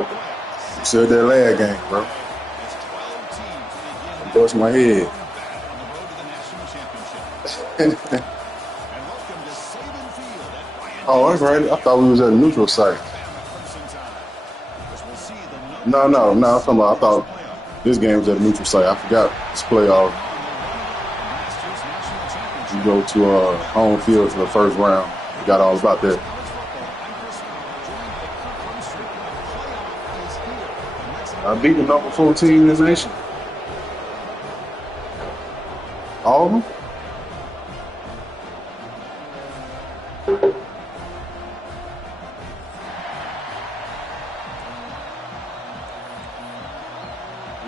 You said that last game, bro. Bust my head. Oh, that's right. I thought we was at a neutral site. No. I'm talking about, I thought this game was at a neutral site. I forgot this playoff. You go to home field for the first round. Forgot all about that. I beat the number 4 team in this nation. All of them?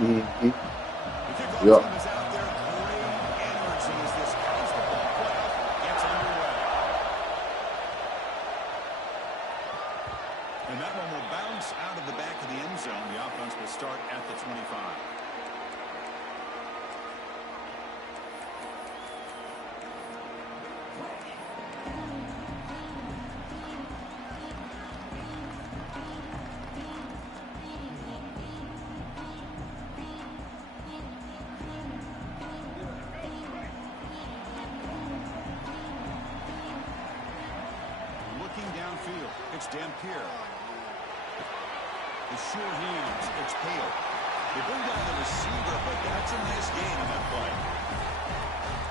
Mm-hmm. Yep. And that one will bounce out of the back of the end zone. The offense will start at the 25. Downfield, it's Dampier. The sure hands, it's Pale. They bring down the receiver, but that's a nice gain in that play.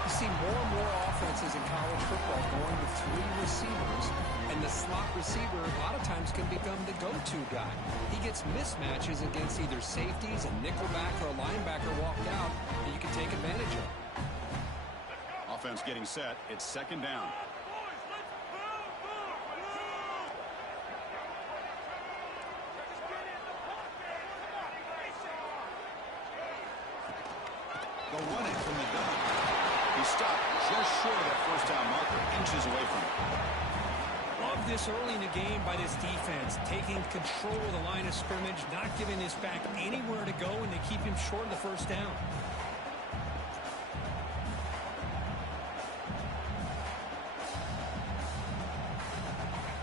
You see more and more offenses in college football going with 3 receivers, and the slot receiver a lot of times can become the go-to guy. He gets mismatches against either safeties, a nickelback, or a linebacker walked out that you can take advantage of. Offense getting set. It's second down. They'll run it from the gun. He stopped just short of that first down marker, inches away from it. Love this early in the game by this defense, taking control of the line of scrimmage, not giving this back anywhere to go, and they keep him short of the first down.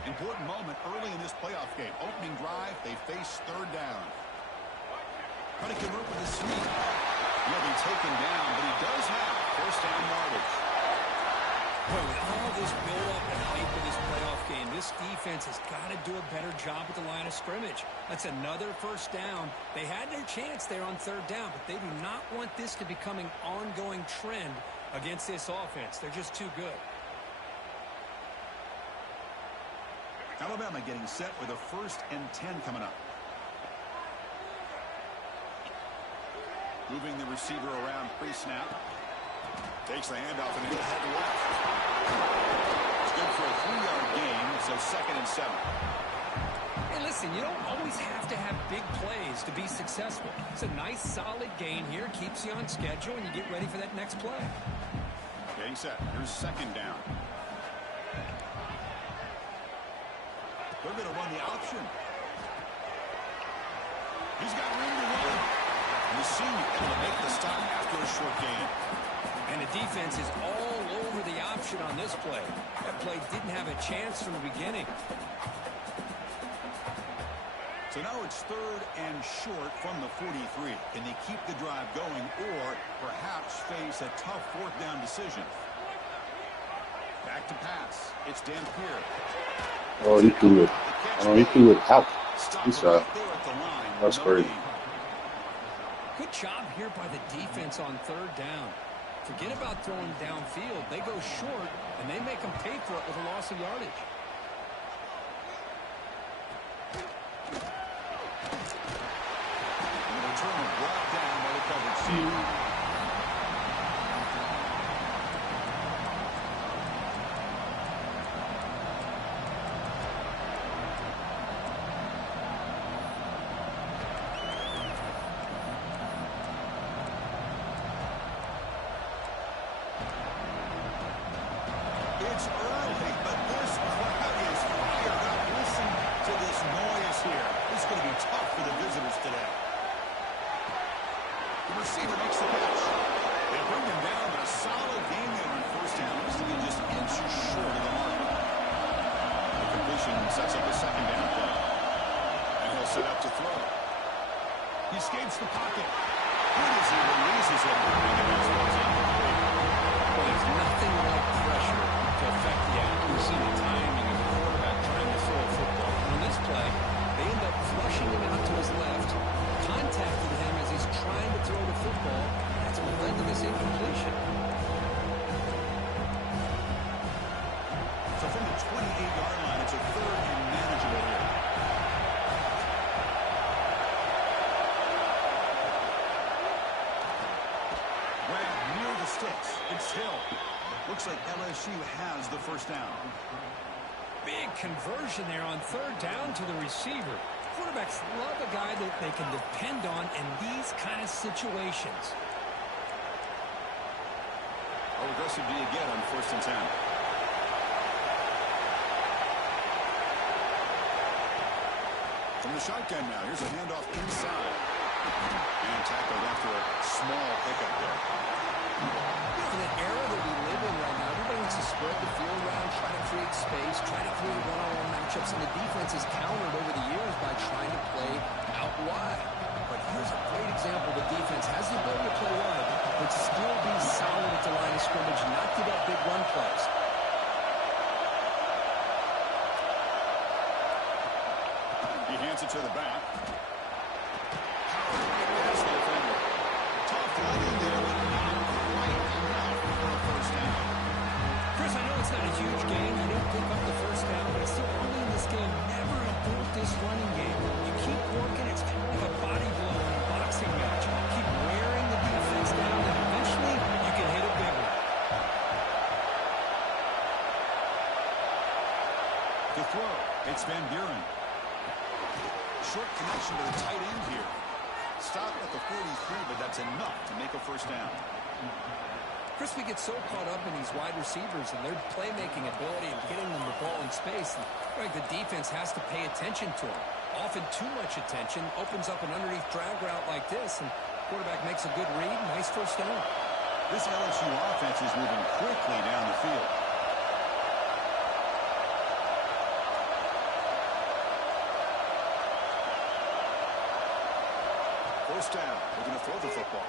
Important moment early in this playoff game. Opening drive, they face third down. Trying to convert with a sweep. He'll be taken down, but he does have first down yardage. Boy, with all this build-up and hype in this playoff game, this defense has got to do a better job at the line of scrimmage. That's another first down. They had their chance there on third down, but they do not want this to become an ongoing trend against this offense. They're just too good. Alabama getting set with a 1st and 10 coming up. Moving the receiver around pre-snap. Takes the handoff and he'll head left. It's good for a 3-yard gain, so 2nd and 7. Hey, listen, you don't always have to have big plays to be successful. It's a nice, solid gain here. Keeps you on schedule, and you get ready for that next play. Getting set. Here's 2nd down. They're going to run the option. He's got room to run. And the senior able to make the stop after a short gain. And the defense is all over the option on this play. That play didn't have a chance from the beginning. So now it's 3rd and short from the 43. Can they keep the drive going or perhaps face a tough 4th down decision? Back to pass. It's Dampier. Oh, he threw it. Oh, he threw it out. He shot. That's crazy. Good job here by the defense on 3rd down. Forget about throwing downfield. They go short, and they make them pay for it with a loss of yardage. And the return is brought down by the coverage team. It's early, but this crowd is fired up. Listen to this noise here. This is going to be tough for the visitors today. The receiver makes the catch. They bring him down, but a solid game there on 1st down. Looks to be just inches short of the mark. The completion sets up a 2nd down play. And he'll set up to throw. He escapes the pocket. Good as he releases it. Well, there's nothing like pressure to affect the accuracy and the timing of the quarterback trying to throw a football. On this play, they end up flushing him out to his left, contacted him as he's trying to throw the football. That's what led to this incompletion. So from the 28-yard line, it's a third and manageable here. Grab near the sticks. It's Hill. Looks like LSU has the first down. Big conversion there on third down to the receiver. Quarterbacks love a guy that they can depend on in these kind of situations. How aggressive do you get on 1st and 10? From the shotgun now, here's a handoff inside. And tackled after a small pickup there. In the era that we live in right now, everybody wants to spread the field around, try to create space, try to create one-on-one matchups, and the defense has countered over the years by trying to play out wide. But here's a great example. The defense has the ability to play wide, but still be solid at the line of scrimmage, not give up big run plays. He hands it to the back. Power right past the defender. Tough running there, but not quite enough for a first down. Chris, I know it's not a huge game. You didn't pick up the first down, but it's still early in this game. Never abort this running game. You keep working. It's kind of like a body blow in a boxing match. Keep wearing the defense down, and eventually you can hit a big one. To throw, it's Van Buren. Short connection to the tight end here. Stop at the 43, but that's enough to make a first down. Chris, we get so caught up in these wide receivers and their playmaking ability and getting them the ball in space. And, right, the defense has to pay attention to them. Often too much attention opens up an underneath drag route like this, and quarterback makes a good read. Nice first down. This LSU offense is moving quickly down the field. First down. They're going to throw the football.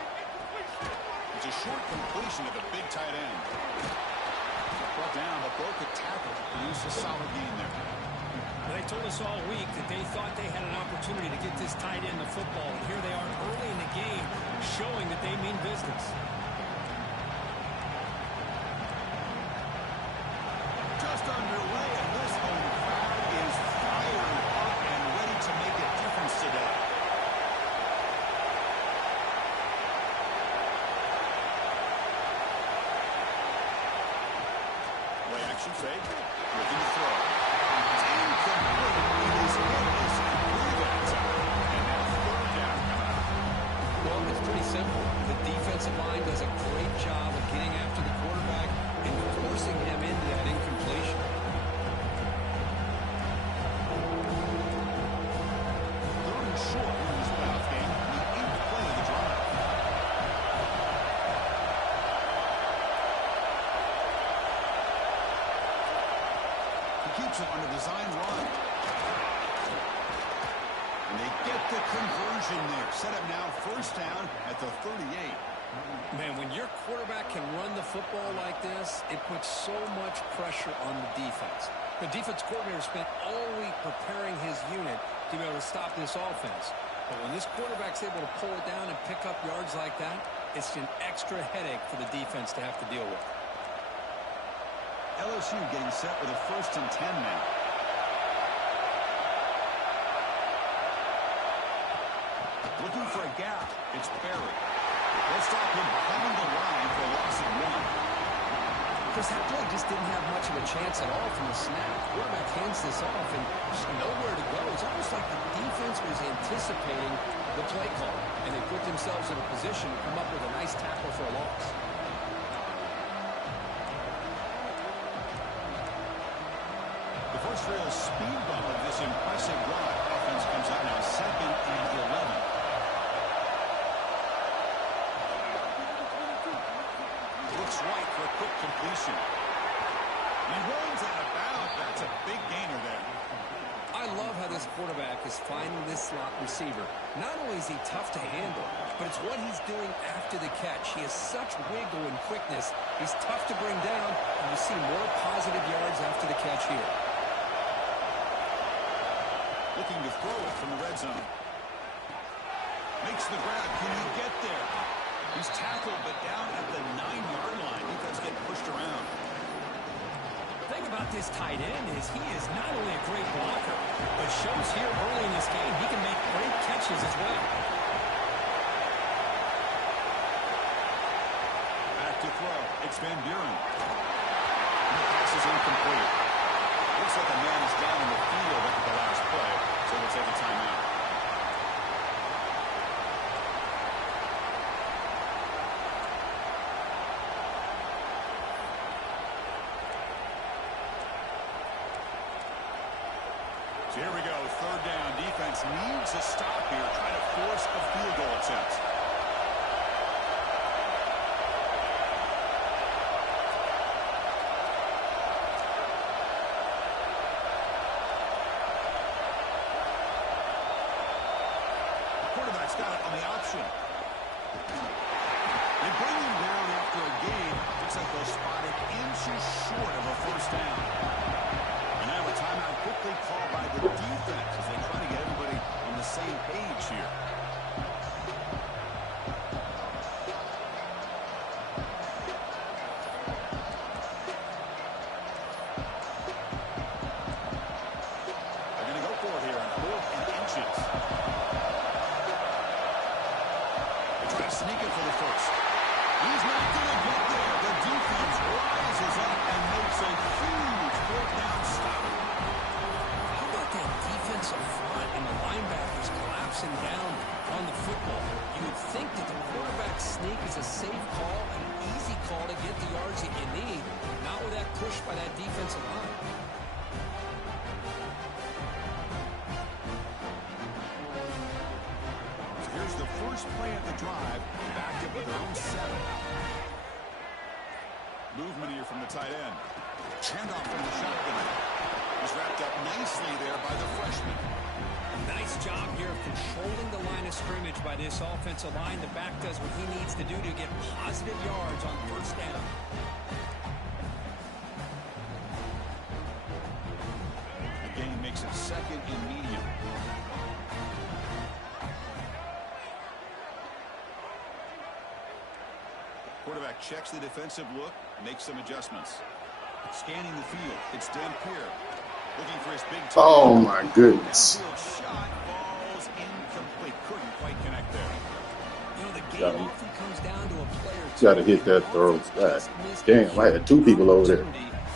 It's a short completion of a big tight end. Brought down, but broke a tackle. Produced a solid gain there. They told us all week that they thought they had an opportunity to get this tight end the football, and here they are early in the game showing that they mean business. Just underway, and this home crowd is fired up and ready to make a difference today. Play action fake, looking to throw. It's incomplete. It is hitless through that. And now third down coming up. Well, it's pretty simple. The defensive line does a great job of getting after the quarterback and forcing him into that incompletion. Third and short in this playoff game. The 8th play of the drive. He keeps it on a design run. And they get the conversion there. Set up now first down at the 38. Man, when your quarterback can run the football like this, it puts so much pressure on the defense. The defense coordinator spent all week preparing his unit to be able to stop this offense. But when this quarterback's able to pull it down and pick up yards like that, it's an extra headache for the defense to have to deal with. LSU getting set with a 1st and 10 now. Looking for a gap. It's Barry. They'll stop him behind the line for a loss of 1. Because that play just didn't have much of a chance at all from the snap. Quarterback hands this off and just nowhere to go. It's almost like the defense was anticipating the play call, and they put themselves in a position to come up with a nice tackle for a loss. The first real speed bump of this impressive drive. Offense comes out now 2nd and 11. Looks right for a quick completion. He runs out of bounds. That's a big gainer there. I love how this quarterback is finding this slot receiver. Not only is he tough to handle, but it's what he's doing after the catch. He has such wiggle and quickness. He's tough to bring down, and you see more positive yards after the catch here. Looking to throw it from the red zone. Makes the grab. Can he get there? He's tackled, but down at the 9-yard line. Defense getting pushed around. The thing about this tight end is he is not only a great blocker, but shows here early in this game he can make great catches as well. Back to throw. It's Van Buren. And the pass is incomplete. Looks like a man is down in the field after the last play, so we'll take a timeout. So here we go, third down. Defense needs a stop here, trying to force a field goal attempt. Quarterback's got it on the option. They bring him down after a gain. Looks like they'll spot it inches short of a first down. And now a timeout quickly called by the defense as they try to get everybody on the same page here. They're going to go for it here on 4th and inches. Sneaking for the first. He's not going to get there. The defense rises up and makes a huge 4th down stop. How about that defensive front and the linebackers collapsing down on the football? You would think that the quarterback sneak is a safe call, an easy call to get the yards that you need. Not with that push by that defensive line. Here's the first play of the drive, backed up with their own 7. Movement here from the tight end. Handoff from the shotgun. He's wrapped up nicely there by the freshman. Nice job here of controlling the line of scrimmage by this offensive line. The back does what he needs to do to get positive yards on first down. The game makes it 2nd and medium. Quarterback checks the defensive look, makes some adjustments. Scanning the field, it's Dampier. Looking for his big toe. Oh my goodness. Shot falls incomplete. Couldn't quite connect there. You know, the game often comes down to a player. You gotta hit that throw. Damn, I had 2 people over there.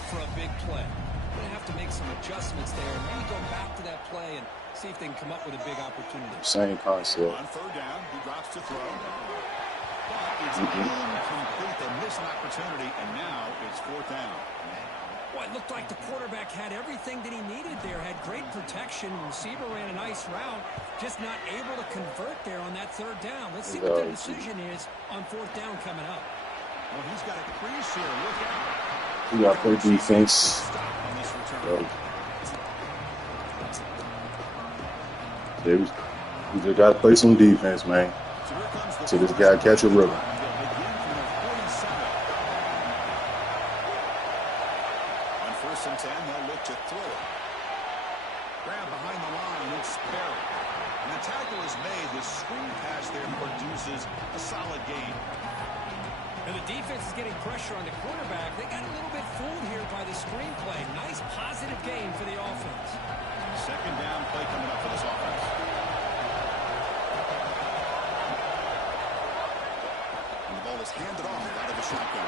For a big play. We're going to have to make some adjustments there. Maybe go back to that play and see if they can come up with a big opportunity. Same concept. On 3rd down, he drops to throw. It's incomplete. They miss an opportunity, and now it's 4th down. Well, it looked like the quarterback had everything that he needed there. Had great protection. Receiver ran a nice route. Just not able to convert there on that 3rd down. Let's see what the decision is on 4th down coming up. Well, he's got a crease here. Look out. We got to play defense. We just got to play some defense, man. So this guy catch a rhythm. On 1st and 10, they'll look to throw it. Grab behind the line, it's Barry. And the tackle is made. The screen pass there produces a solid gain. And the defense is getting pressure on the quarterback. They got a little bit fooled here by the screenplay. Nice positive gain for the offense. 2nd down play coming up for this offense. And the ball is handed off out of the shotgun.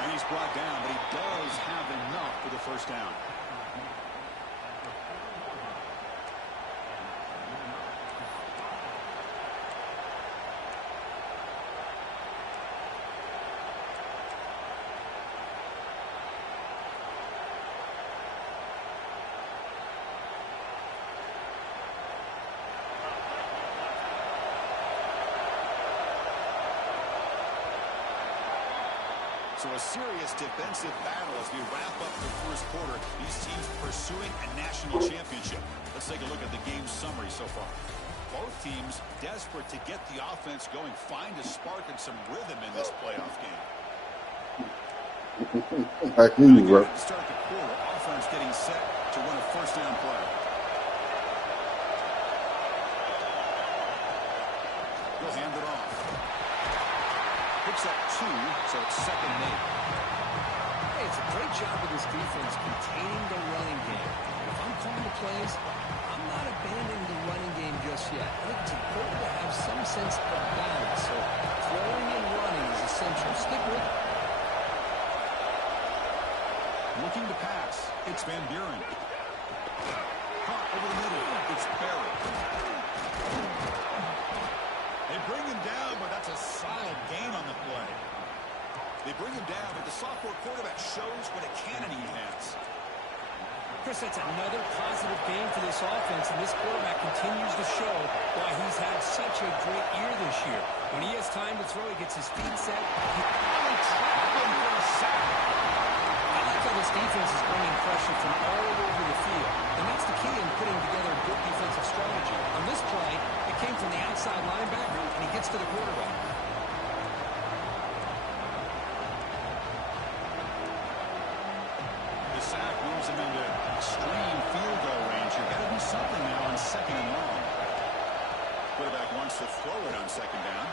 And he's brought down, but he does have enough for the first down. So a serious defensive battle as we wrap up the first quarter. These teams pursuing a national championship. Let's take a look at the game summary so far. Both teams desperate to get the offense going, find a spark and some rhythm in this playoff game. I hear you, bro. To start the quarter, offense getting set to run a first down play. He'll hand it off. Picks up 2, so it's 2nd and 8. Hey, it's a great job of this defense containing the running game. If I'm calling the plays, I'm not abandoning the running game just yet. I think it's important to have some sense of balance. So throwing and running is essential. Stick with it. Looking to pass. It's Van Buren. Caught over the middle. It's Barrett. They bring him down, but that's a solid gain on the play. They bring him down, but the sophomore quarterback shows what a cannon he has. Chris, that's another positive game for this offense, and this quarterback continues to show why he's had such a great year this year. When he has time to throw, he gets his feet set. He's probably traveling for a sack. I like how this defense is bringing pressure from all over the field, and that's the key in putting together a good defensive strategy. On this play, it came from the outside linebacker, and he gets to the quarterback. The sack moves him into extreme field goal range. You've got to do something now on 2nd and long. Quarterback wants to throw it on 2nd down.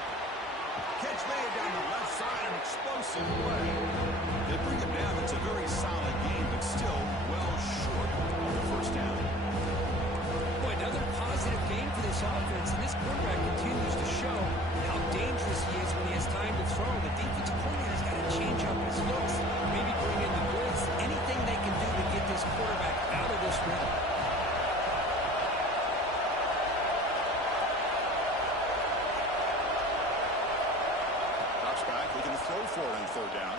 Catch made down the left side, an explosive play. They bring him down. It's a very solid game, but still well short of the first down. Boy, another positive game for this offense, and this quarterback continues to show how dangerous he is when he has time to throw. The defensive coordinator's got to change up his looks, maybe bring in the blitz, anything they can do to get this quarterback out of this rhythm. Drops back, looking to throw for it on 3rd down.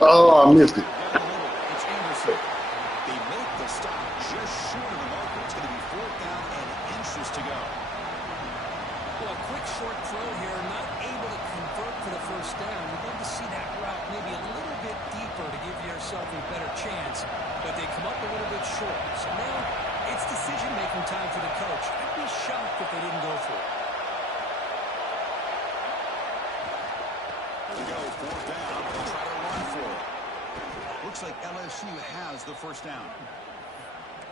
Oh, I missed it. It's Anderson. They make the stop just short of the marker. It's going to be 4th down and inches to go. Well, a quick short throw here, not able to convert for the first down. You'd love to see that route maybe a little bit deeper to give yourself a better chance, but they come up a little bit short. So now it's decision-making time for the coach. I'd be shocked if they didn't go for it. Here we go, 4th down. They'll try to run for it. Looks like LSU has the first down.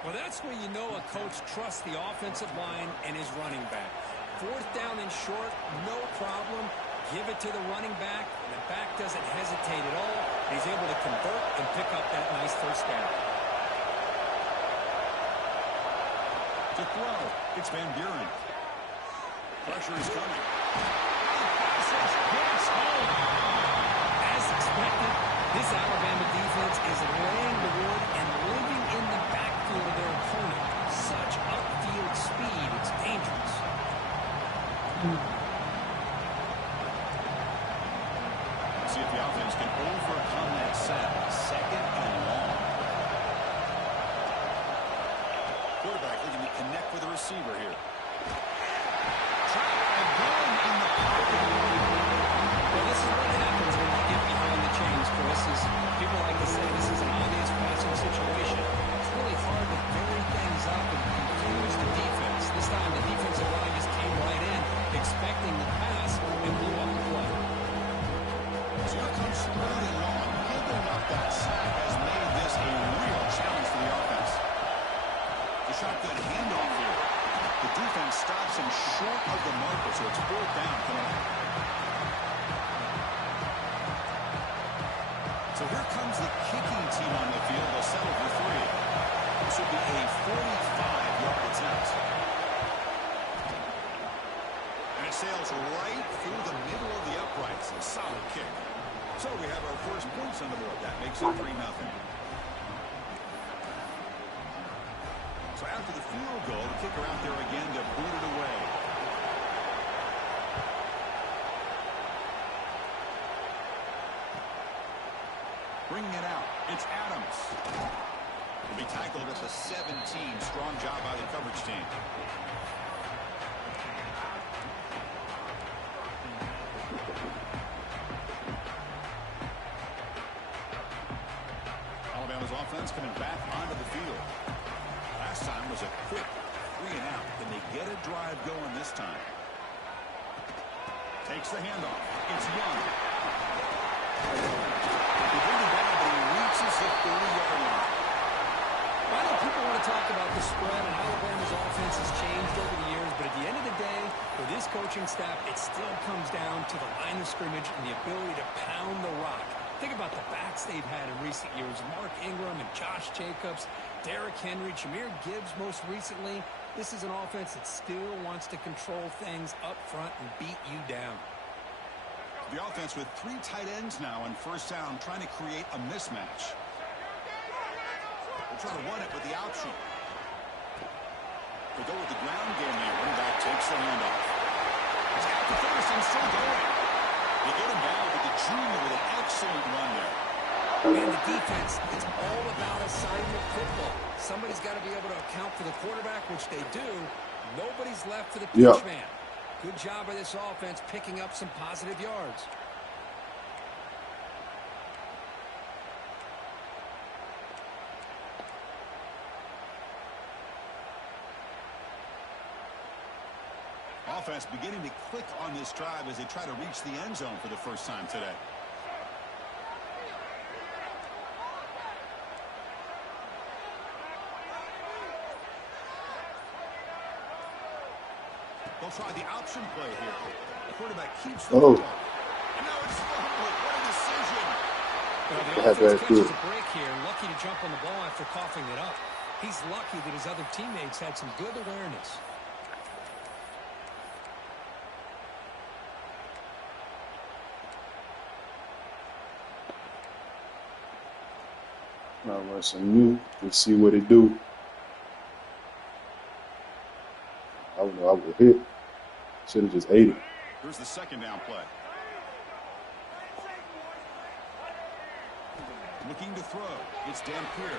Well, that's where you know a coach trusts the offensive line and his running back. 4th down and short, no problem. Give it to the running back, and the back doesn't hesitate at all. He's able to convert and pick up that nice first down. To throw, it's Van Buren. Pressure is coming. Gets home. As expected, this Alabama defense is laying the wood and living in the backfield of their opponent. Such upfield speed, it's dangerous. See if the offense can overcome that sack. 2nd and long. Quarterback looking to connect with the receiver here. Trap again in the pocket. Well, this is what happens when you get behind the chains, Chris. Is people like to say this is an obvious passing situation. It's really hard to vary things up and confuse the defense. This time the defensive line just came right in, expecting the pass, and blew up the play. So here comes 3rd and long. Giving up that sack has made this a real challenge for the offense. The shotgun handoff here. The defense stops him short of the marker, so it's 4th down coming up. So here comes the kicking team on the field. They'll settle for 3. This will be a 45-yard attempt. And it sails right through the middle of the uprights. A solid kick. So we have our first points on the board. That makes it 3-0. So after the field goal, the kicker out there again to boot it away. Bringing it out, it's Adams. Will be tackled at the 17. Strong job by the coverage team. offense coming back onto the field. Last time was a quick 3 and out. Can they get a drive going this time? Takes the handoff. It's Young. He brings it down, but he reaches the 30-yard line. I know people want to talk about the spread and how Alabama's offense has changed over the years, but at the end of the day, for this coaching staff, it still comes down to the line of scrimmage and the ability to pound the rock. Think about the backs they've had in recent years. Mark Ingram and Josh Jacobs, Derrick Henry, Jahmyr Gibbs most recently. This is an offense that still wants to control things up front and beat you down. The offense with 3 tight ends now on first down, trying to create a mismatch. They'll try to run it with the option. They go with the ground game here. Running back takes the handoff. He's got the first and still going. They get him down with the junior with an excellent run there. And the defense, it's all about assignment football. Somebody's got to be able to account for the quarterback, which they do. Nobody's left for the pitch man. Good job by this offense picking up some positive yards. Offense beginning to click on this drive as they try to reach the end zone for the first time today. They'll try the option play here. The quarterback keeps the ball. And now it's fumbled. What a decision. Well, the offense catches a break here. Lucky to jump on the ball after coughing it up. He's lucky that his other teammates had some good awareness. Not rushing you. Let's see what it do. I don't know. I would hit. Should have just ate it. Here's the second down play. Looking to throw. It's Dampier.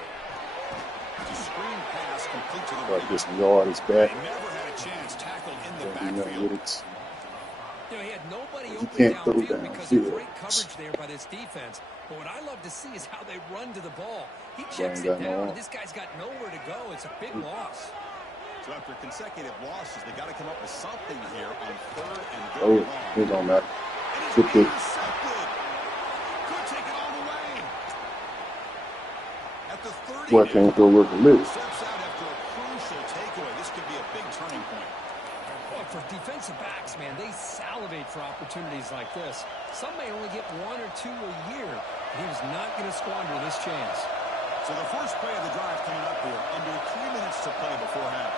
The screen pass complete to the right. This yard is back. They never had a chance tackled in the backfield. You know, he had nobody open downfield because of great coverage there by this defense. But what I love to see is how they run to the ball. He checks it down, and this guy's got nowhere to go. It's a big loss. So after consecutive losses, they got to come up with something here on 3rd and goal. He's on that. Good pick. Could take it all the way. At the 30. Boy, can't go work a lick. Steps out after a crucial takeaway. This could be a big turning point. Well, for defensive backs, man, they salivate for opportunities like this. Some may only get 1 or 2 a year. He was not going to squander this chance. So the first play of the drive coming up here, under 3 minutes to play before half.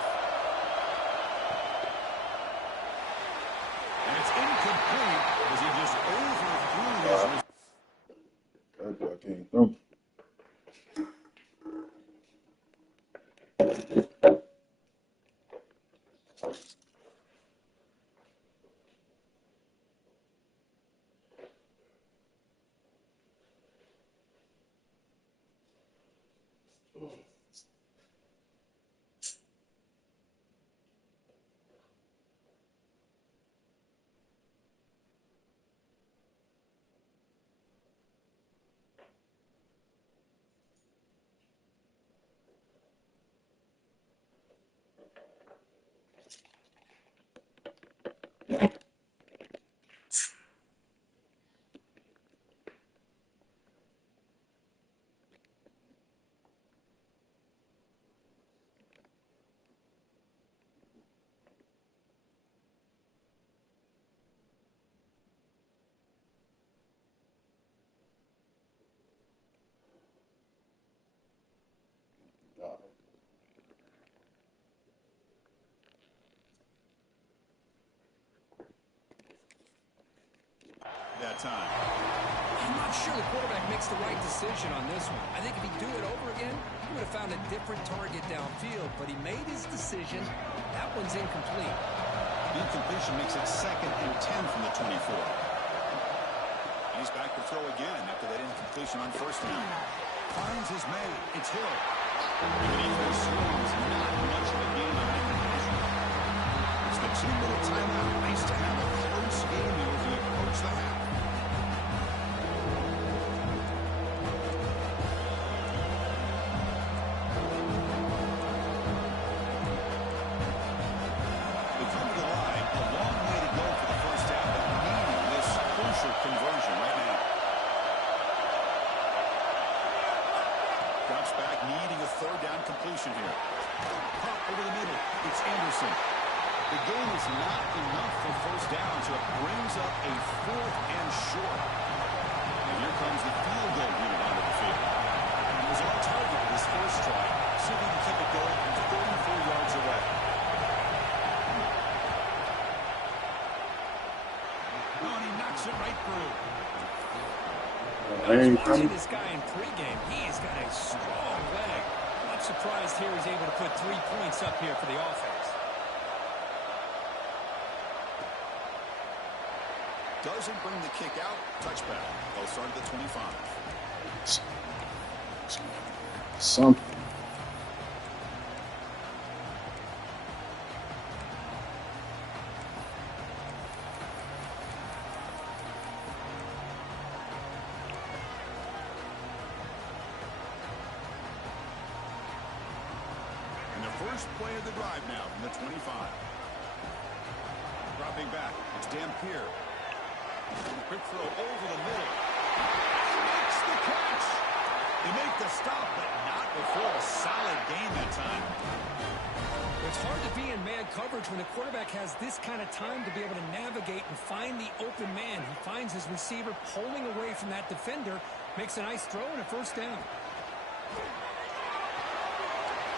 And it's incomplete as he just overthrew his... I can't throw. That time. I'm not sure the quarterback makes the right decision on this one. I think if he'd do it over again, he would have found a different target downfield, but he made his decision. That one's incomplete. Incompletion makes it 2nd and 10 from the 24. He's back to throw again after that incompletion on first down. Finds his man. It's Hill. The defense scores not much of a gain on incompletion. It's the 2-minute timeout. Nice to have a close game here as we approach the half. They come to the line, a long way to go for the first down, but needing this crucial conversion right now. Drops back, needing a third down completion here. Pump over the middle. It's Anderson. The game is not enough for first down, so it brings up a 4th and short. And here comes the field goal unit onto the field. He was on target with his first try. See if he can keep it going from 34 yards away. Oh, and he knocks it right through. I was watching this guy in pregame. He's got a strong leg. I'm surprised here he's able to put 3 points up here for the offense. Doesn't bring the kick out. Touchback. They'll start at the 25. Something. And the first play of the drive now from the 25. Dropping back. It's Dampier. Quick throw over the middle. He makes the catch. They make the stop, but not before a solid gain that time. It's hard to be in man coverage when the quarterback has this kind of time to be able to navigate and find the open man. He finds his receiver pulling away from that defender, makes a nice throw and a first down.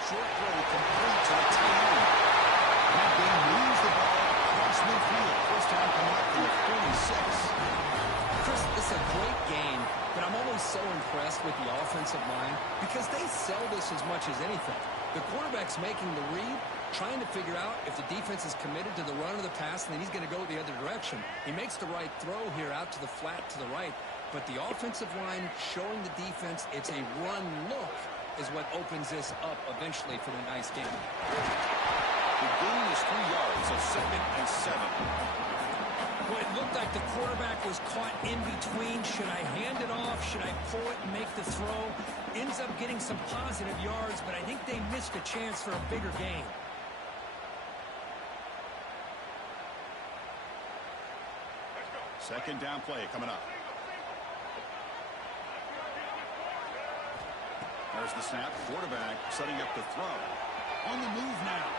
Short throw complete to the tight end. That game moves the ball across midfield. First down coming up from the 46. Chris, this is a great game, but I'm always so impressed with the offensive line because they sell this as much as anything. The quarterback's making the read, trying to figure out if the defense is committed to the run or the pass, and then he's going to go the other direction. He makes the right throw here out to the flat to the right, but the offensive line showing the defense it's a run look is what opens this up eventually for the nice game. The gain is 3 yards, so 2nd and 7. Well, it looked like the quarterback was caught in between. Should I hand it off? Should I pull it and make the throw? Ends up getting some positive yards, but I think they missed a chance for a bigger gain. Second down play coming up. There's the snap. Quarterback setting up the throw. On the move now.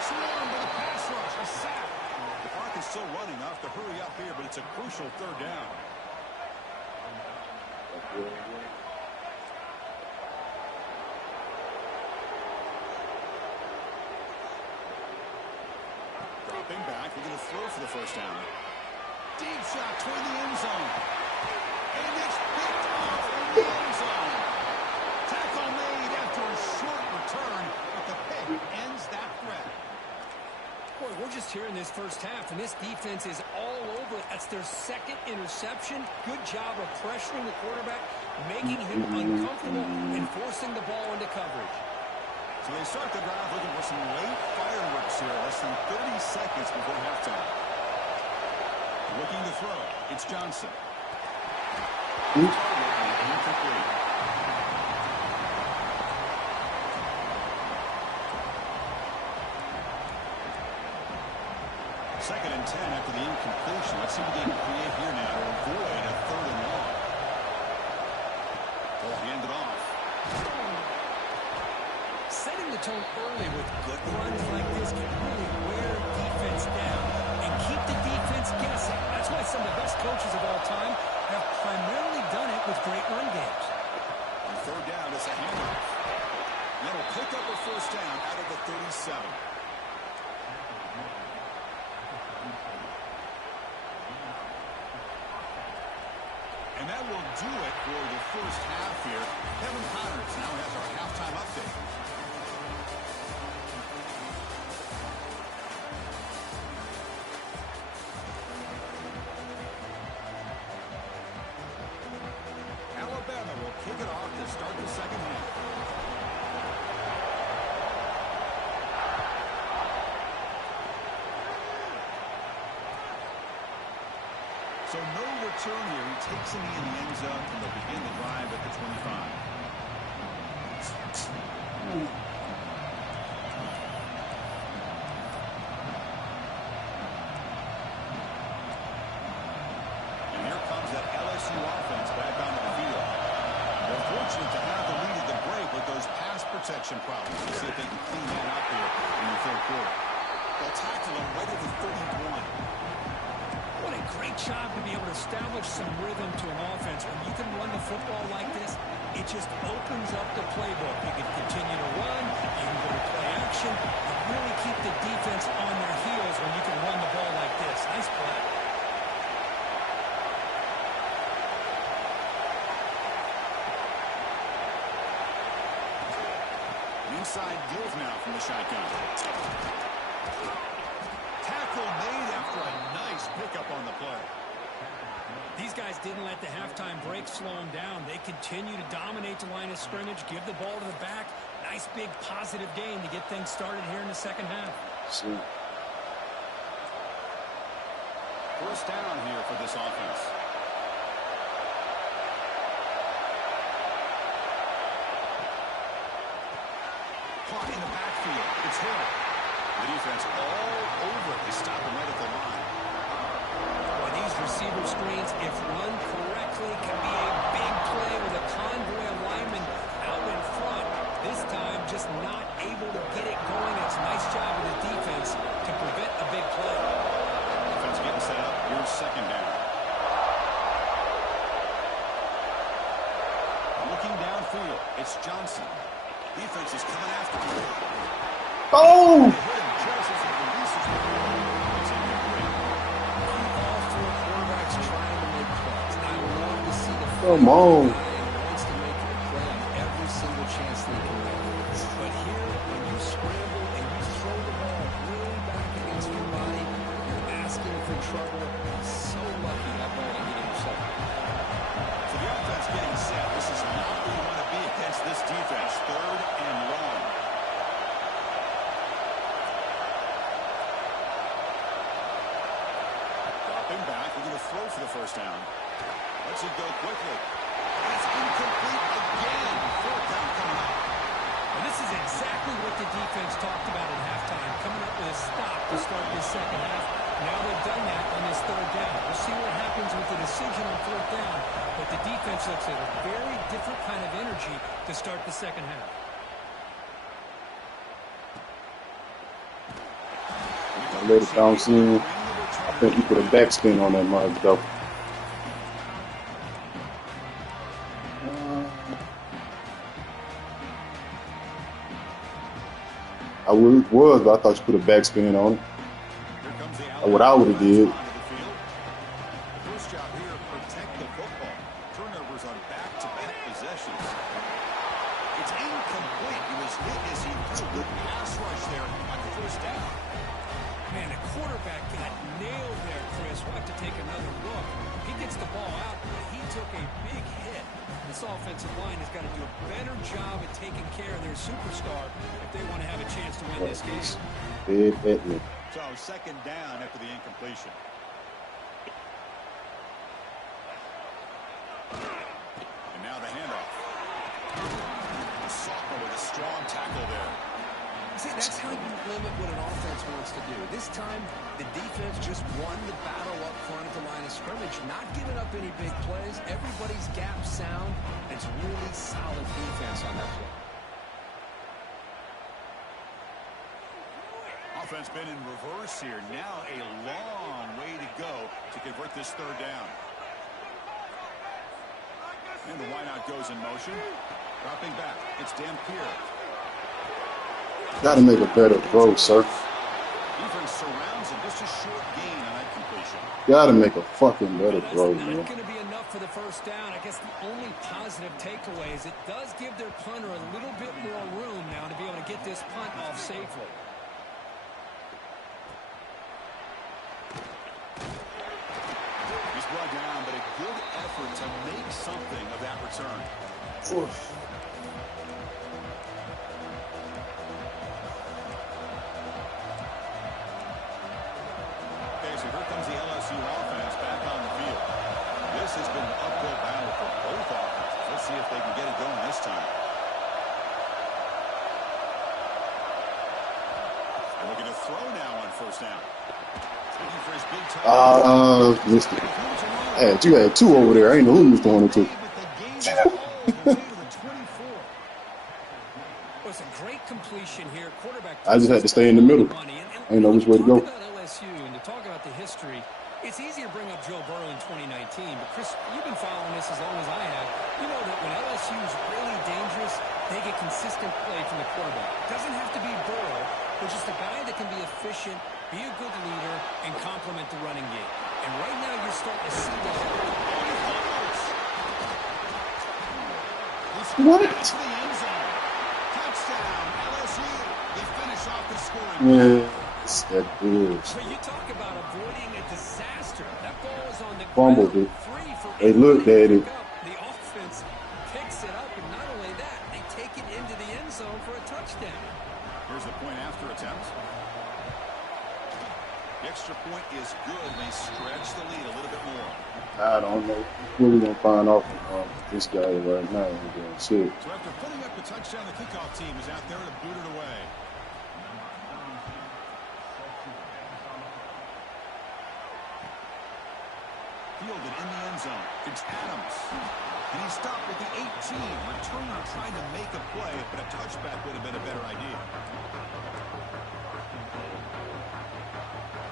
Swarmed by the pass rush. A sack. The clock is still running. I'll have to hurry up here, but it's a crucial third down. Dropping back. We're going to throw for the first down. Deep shot toward the end zone. And it's picked off in the end zone. Tackle made after a short return, but the pick ends that threat. Boy, we're just here in this first half, and this defense is all over it. That's their 2nd interception. Good job of pressuring the quarterback, making him uncomfortable, and forcing the ball into coverage. So they start the drive looking for some late fireworks here, less than 30 seconds before halftime. Looking to throw. It's Johnson. Incomplete. Second and 10 after the incompletion. Let's see what they can create here now to avoid a 3rd and long. They'll hand it off. Setting the tone early with good runs like this can really wear defense down and keep the defense guessing. That's why some of the best coaches of all time have primarily done it with great run games. On third down, it's a handoff. That'll pick up a first down out of the 37. And that will do it for the first half here. Kevin Connors now has our halftime update. Alabama will kick it off to start the second half. So no return here. He takes it in the end zone, and they'll begin the drive at the 25. protection problems. We'll see if they can clean that up here in the third quarter. They'll tackle him right at the 31. What a great job to be able to establish some rhythm to an offense. When you can run the football like this, it just opens up the playbook. You can continue to run, you can go to play action, and really keep the defense on their heels when you can run the ball like this. Nice play. Inside deals now from the shotgun. Tackle made after a nice pickup on the play. These guys didn't let the halftime break slow them down. They continue to dominate the line of scrimmage, give the ball to the back. Nice big positive gain to get things started here in the second half. See. First down here for this offense. Caught in the backfield. It's Hill. The defense all over. They stop him right at the line. Well, these receiver screens, if run correctly, can be a big play with a convoy of linemen out in front. This time, just not able to get it going. It's a nice job of the defense to prevent a big play. Defense getting set up. Here's second down. Looking downfield. It's Johnson. Defense is coming after him. Oh! Come on. Wants to make a play on every single chance they can make. But here, when you scramble and you throw the ball way back against your body, you're asking for trouble. So lucky that ball didn't get intercepted. So the offense getting set. This is not where you want to be against this defense. Third and long. Dropping back. We're going to throw for the first down. Lets it go quickly. It's incomplete again. Fourth down coming up. And this is exactly what the defense talked about at halftime, coming up with a stop to start this second half. Now they've done that on this third down. We'll see what happens with the decision on fourth down, but the defense looks at a very different kind of energy to start the second half. I let it bounce in. I think he put a backspin on that mug, though. I was, but I thought you put a backspin on it. Or what I would have did. First job here, protect the football. Turnovers on back-to-back possessions. It's incomplete. He was hit as he threw. Good pass rush there on the first down. Man, the quarterback got nailed there, Chris. We'll have to take another look. He gets the ball out, but he took a big hit. This offensive line has got to do a better job at taking care of their superstar if they want to have a chance to win this game. So second down after the incompletion. And now the handoff. The sophomore with a strong tackle there. See, that's how you limit what an offense wants to do. This time, the defense just won the battle up front at the line of scrimmage, not giving up any big plays. Everybody's gap sound. It's really solid defense on that play. Offense been in reverse here. Now a long way to go to convert this third down. And the wideout goes in motion. Dropping back. It's Dampier. Gotta make a better throw, sir. Defense surrounds him. Just a short gain on that completion. Gotta make a fucking better throw, That's man. not going to be enough for the first down. I guess the only positive takeaway is it does give their punter a little bit more room now to be able to get this punt off safely. He's brought down, but a good effort to make something of that return. Oof. So here comes the LSU offense back on the field. This has been an uphill battle for both offenses. Let's see if they can get it going this time. And we're going to throw now on first down. Looking for his big time. Missed it. Hey, you had two over there. I ain't know who you was throwing it to. Was a completion here. Quarterback. I just had to stay in the middle. I didn't know which way to go. About LSU and to talk about the history, it's easy to bring up Joe Burrow in 2019, but Chris, you've been following this as long as I have. You know that when LSU is really dangerous, they get consistent play from the quarterback. It doesn't have to be Burrow, but just a guy that can be efficient, be a good leader, and complement the running game. And right now, you're starting to see that. What? Touchdown, LSU. They finish off the scoring. Yes, that is. So you talk about avoiding a disaster. That ball is on the Fumbled ground. it. They looked at it. The offense picks it up, and not only that, they take it into the end zone for a touchdown. Here's the point after attempt. The extra point is good, and they stretch the lead a little bit more. I don't know. We're going to find off this guy right now. We're doing shit. So after putting up the touchdown, the kickoff team is out there to boot it away. Fielded in the end zone. It's Adams. And he stopped at the 18. Returner trying to make a play, but a touchback would have been a better idea.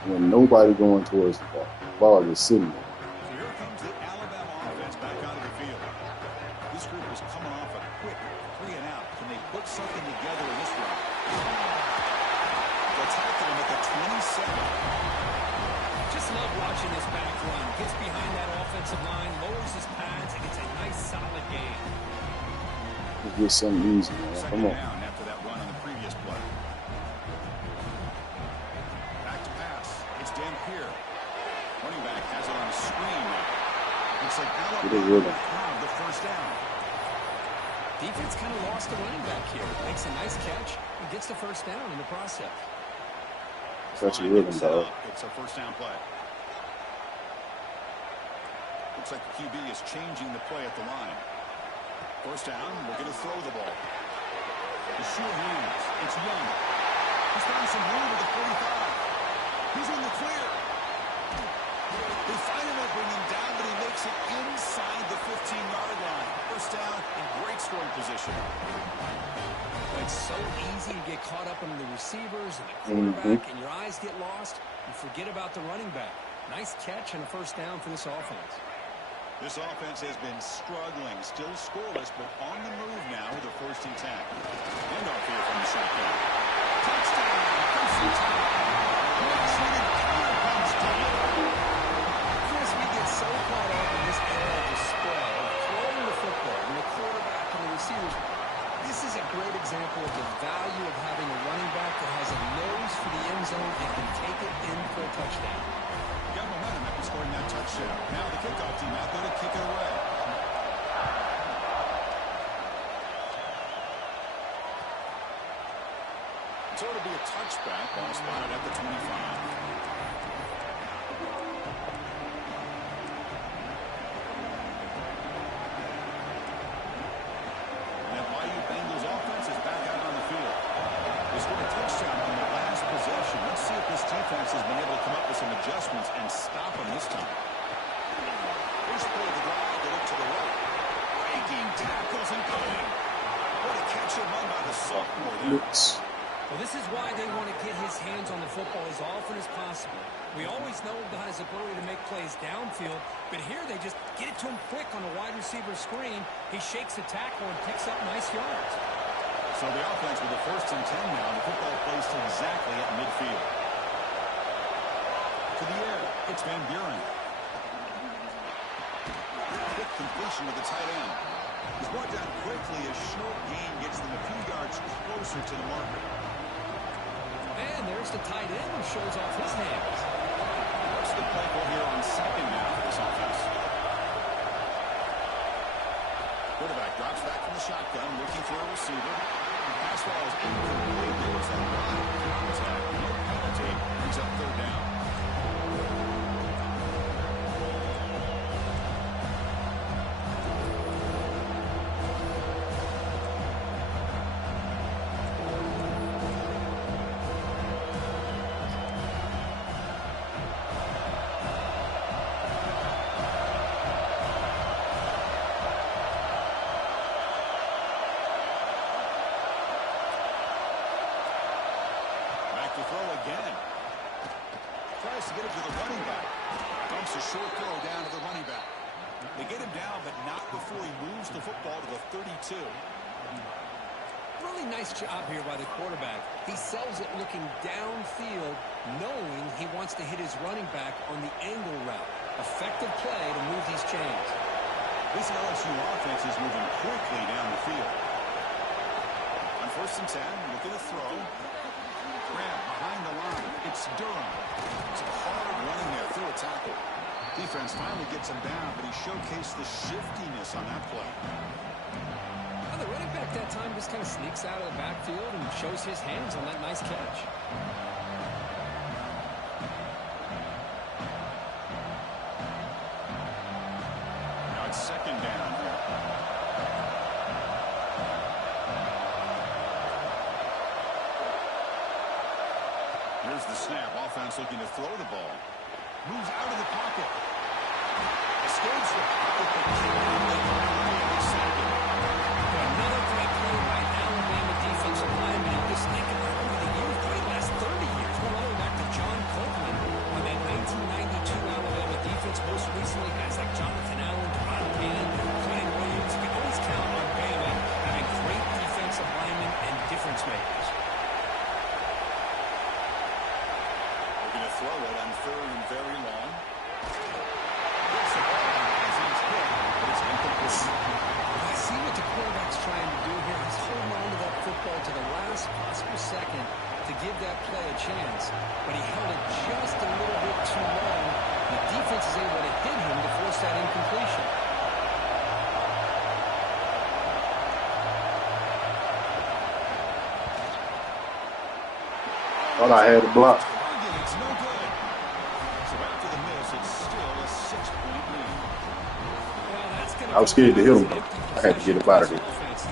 When nobody going towards the ball. The ball is sitting there. So here comes the Alabama offense back onto the field. This group is coming off a quick 3 and out. Can they put something together in this one? They'll tackle him at the 27. Just love watching this back run. Gets behind that offensive line, lowers his pads, and gets a nice solid gain. Let's get something easy, man. Second Come on. down after that run on the previous play. Back to pass. It's Dampier. Running back has it on a screen now. Looks like Alabama will have the first down. Defense kind of lost the running back here. Makes a nice catch and gets the first down in the process. Such a rhythm, dog. It's a first down play. Looks like the QB is changing the play at the line. First down, we're going to throw the ball. The short hands. It's Young. He's found some room at the 45. He's in the clear. They finally bring him down, but he makes it inside the 15-yard line. First down in great scoring position. It's so easy to get caught up in the receivers and the quarterback, and your eyes get lost. You forget about the running back. Nice catch and a first down for this offense. This offense has been struggling, still scoreless, but on the move now with a 1st and 10. Handoff here from the shotgun. Touchdown! Chris, we get so caught up in this era of display, of throwing the football, and the quarterback and the receivers. This is a great example of the value of having a running back that has a nose for the end zone and can take it in for a touchdown. Got momentum after scoring that touchdown. Now the kickoff team out there to kick it away. So it'll be a touchback. Ball spotted at the 25. Defense has been able to come up with some adjustments and stop them this time. First play of the drive, they look to the right. Breaking tackles and going. What a catch and run by the sophomore there. Well, this is why they want to get his hands on the football as often as possible. We always know about his ability to make plays downfield, but here they just get it to him quick on a wide receiver screen. He shakes the tackle and picks up nice yards. So the offense with the 1st and 10 now. The football placed exactly at midfield. To the air, it's Van Buren. Quick completion to the tight end. He's brought down quickly. A short gain gets them a few yards closer to the marker. And there's the tight end who shows off his hands. What's the play call here on second down for this offense? Quarterback drops back from the shotgun, looking for a receiver. Pass ball is incomplete. There was that line of contact. No penalty. Brings up 3rd down. to get it to the running back. Dumps a short throw down to the running back. They get him down, but not before he moves the football to the 32. Really nice job here by the quarterback. He sells it looking downfield, knowing he wants to hit his running back on the angle route. Effective play to move these chains. This LSU offense is moving quickly down the field. On 1st and 10, looking to throw. Grab behind the line. It's Durham. It's a hard running there through a tackle. Defense finally gets him down, but he showcased the shiftiness on that play. Well, the running back that time just kind of sneaks out of the backfield and shows his hands on that nice catch. Now it's 2nd down here. Here's the snap. Offense looking to throw the ball. Moves out of the pocket. Escapes the pocket, but can't make a second. Another great play by Alabama defensive lineman. And just think about over the years, probably the last 30 years, going all the way back to John Copeland on that 1992 Alabama defense. Most recently, guys like Jonathan Allen, Ron Pan, Quinn Williams. You can always count on Bama having great defensive linemen and difference makers. Looking to throw it on 3rd and very long. I see what the quarterback's trying to do here. He's holding on to that football to the last possible second to give that play a chance. But he held it just a little bit too long. The defense is able to hit him to force that incompletion. Thought I had a block. It's no good. So after the miss, it's still a 6-point lead. Well, that's going I was scared to hit him. I had to get up out of there. No points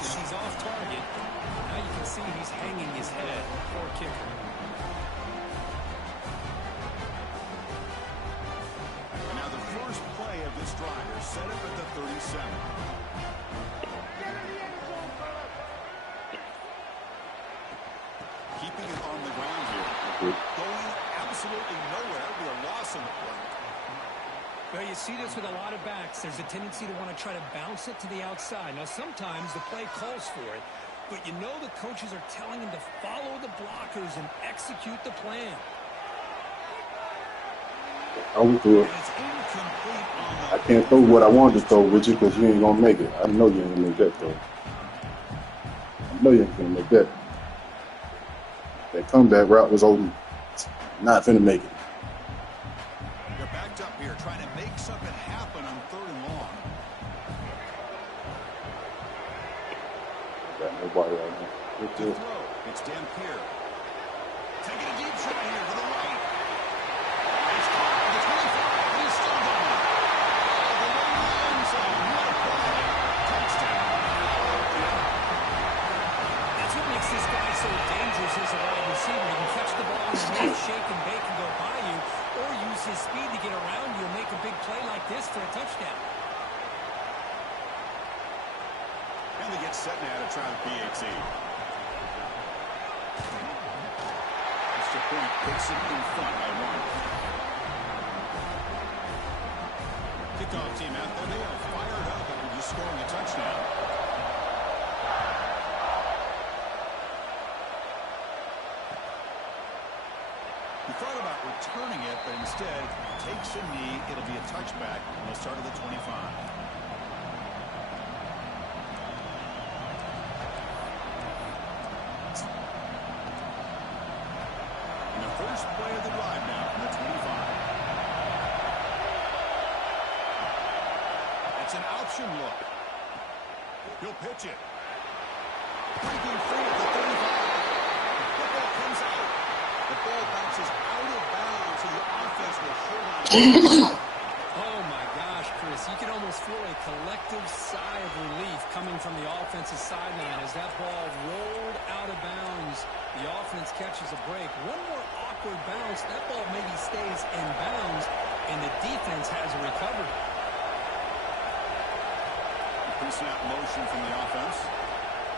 as he's off target. Now you can see he's hanging his head. Poor kicker. And now the first play of this drive is set up at the 37. Keeping it on the ground here. Going absolutely nowhere with a loss in the play. Well, you see this with a lot of backs. There's a tendency to want to try to bounce it to the outside. Now, sometimes the play calls for it, but you know the coaches are telling him to follow the blockers and execute the plan. I will do it. I can't throw what I wanted to throw with you because you ain't going to make it. I know you ain't going to make that throw. I know you ain't going to make that. That comeback route was open. Not finna make it. They're backed up here trying to make something happen on 3rd and long. Got nobody right now. Good To deal. throw. It's Dampier. Taking a deep shot here to the right. It's caught at the 25. And he's still going. The one end zone. What a play. Touchdown. That's what makes this guy so dangerous as a wide receiver. He can catch the ball and make shake and bake and go by you, or use his speed to get around you and make a big play like this for a touchdown. And they get set now to try the PAT. Extra point puts it in front by 1. Kickoff team out there. They are fired up after just scoring a touchdown. He thought about returning it, but instead takes a knee. It'll be a touchback, and they'll start at the 25. And the first play of the drive now from the 25. It's an option look. He'll pitch it. Breaking free at the 35. The football comes out. The ball bounces out of bounds, so the offense will hold on. Oh, my gosh, Chris. You can almost feel a collective sigh of relief coming from the offensive sideline as that ball rolled out of bounds. The offense catches a break. One more awkward bounce. That ball maybe stays in bounds, and the defense has a recovery. Pre-snap motion from the offense.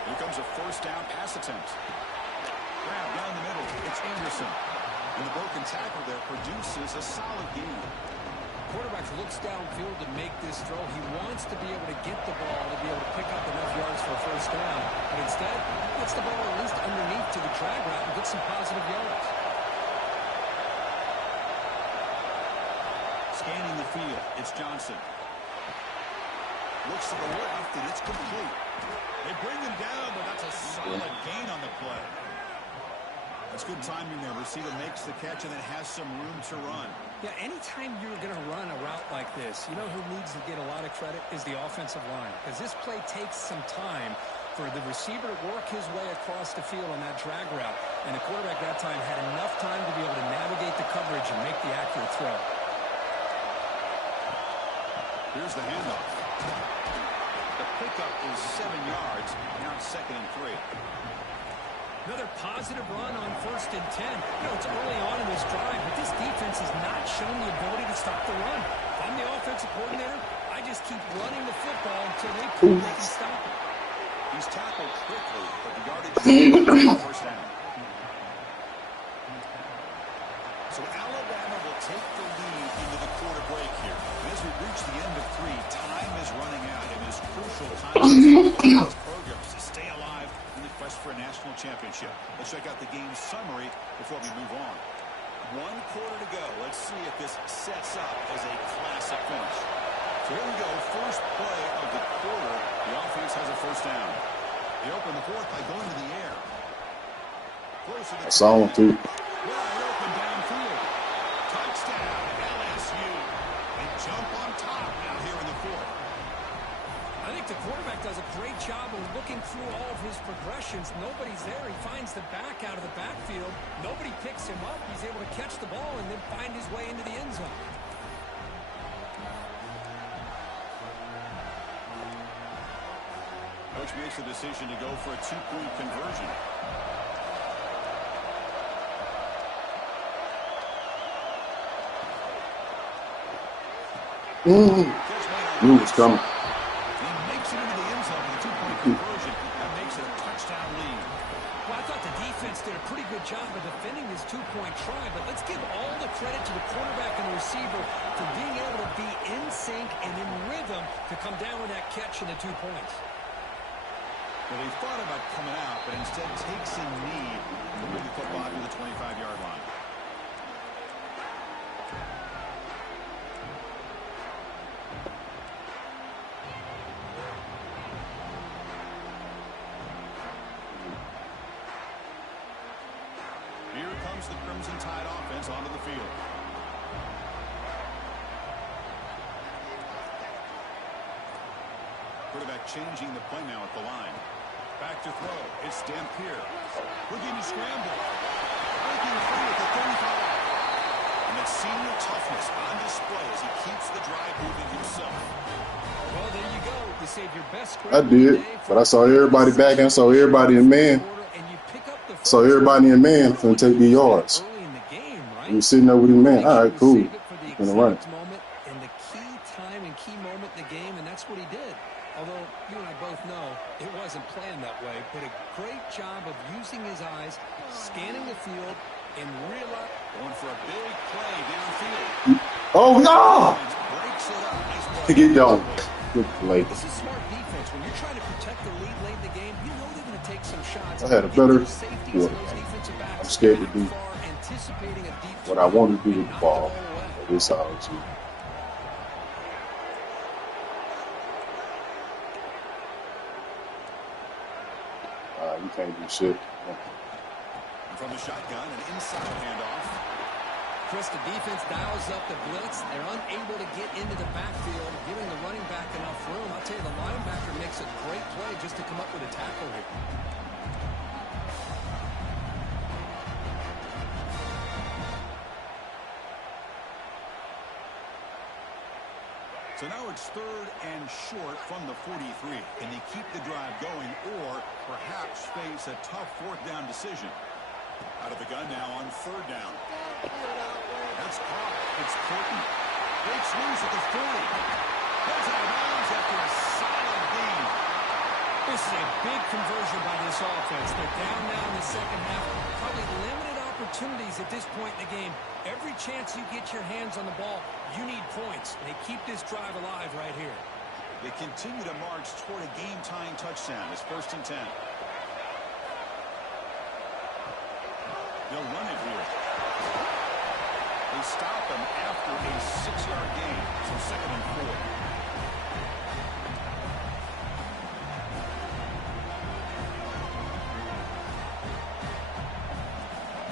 Here comes a 1st down pass attempt. Grab down the middle. It's Anderson. And the broken tackle there produces a solid gain. Quarterback looks downfield to make this throw. He wants to be able to get the ball to be able to pick up enough yards for a first down. But instead, gets the ball at least underneath to the drag route and gets some positive yards. Scanning the field, it's Johnson. Looks to the left, and it's complete. They bring him down, but that's a solid gain on the play. That's good timing there. Receiver makes the catch and then has some room to run. Yeah, anytime you're going to run a route like this, you know who needs to get a lot of credit is the offensive line. Because this play takes some time for the receiver to work his way across the field on that drag route. And the quarterback that time had enough time to be able to navigate the coverage and make the accurate throw. Here's the handoff. The pickup is 7 yards. Now it's 2nd and 3. Another positive run on 1st and 10. You know, it's early on in this drive, but this defense has not shown the ability to stop the run. If I'm the offensive coordinator, I just keep running the football until they prove they can stop it. He's tackled quickly, but the yardage is first down. So Alabama will take the lead into the quarter break here. And as we reach the end of 3, time is running out in this crucial time for these programs to stay alive in the quest for a national championship. Let's check out the game summary before we move on. 1 quarter to go. Let's see if this sets up as a classic finish. So here we go. First play of the quarter. The offense has a first down. They open the 4th by going to the air. I saw him too. Wide open downfield. Touchdown, LSU. They jump on top now here in the 4th. I think the quarterback does a great job of looking through all of his progressions. Nobody's there. He finds the back out of the backfield. Nobody picks him up. He's able to catch the ball and then find his way into the end zone. Coach makes the decision to go for a 2-point conversion. Knew it was coming. He makes it into the end zone with a 2-point conversion. That makes it a touchdown lead. Well, I thought the defense did a pretty good job of defending his 2-point try, but let's give all the credit to the quarterback and the receiver for being able to be in sync and in rhythm to come down with that catch and the 2 points. Well, he thought about coming out, but instead takes a knee and bring the football to the 25-yard line. Here comes the Crimson Tide offense onto the field. Quarterback changing the play now at the line. Back to throw. It's Dampier. Looking to scramble. Breaking free at the 35. And that senior toughness on display as he keeps the drive moving himself. Well, there you go. You save your best I did, but I saw everybody back and saw everybody in man. So everybody in man finna take the yards. He was sitting there with his man. All right, cool. He's gonna run it. And the key time and key moment in the game, and that's what he did. Although you and I both know it wasn't planned that way, but a great job of using his eyes, scanning the field, and realizing. Going for a big play downfield. Oh no! Breaks it up. Nice To get going. Good play. This is smart defense. When you're trying to protect the lead late in the game, you know they're going to take some shots. I had a better. Well, I'm scared to do what I want to do with the ball. This how it's. You can't do shit. From the shotgun, an inside handoff. Chris, the defense dials up the blitz. They're unable to get into the backfield, giving the running back enough room. I'll tell you, the linebacker makes a great play just to come up with a tackle here. So now it's 3rd and short from the 43. Can they keep the drive going or perhaps face a tough 4th down decision? Out of the gun now on 3rd down. That's caught. It's Porton. Breaks loose at the 40. Goes out of bounds after a solid gain. This is a big conversion by this offense. They're down now in the second half. Probably limited opportunities at this point in the game. Every chance you get your hands on the ball, you need points. They keep this drive alive right here. They continue to march toward a game-tying touchdown. It's 1st and 10. They'll run it here. They stop him after a 6-yard gain. So 2nd and 4.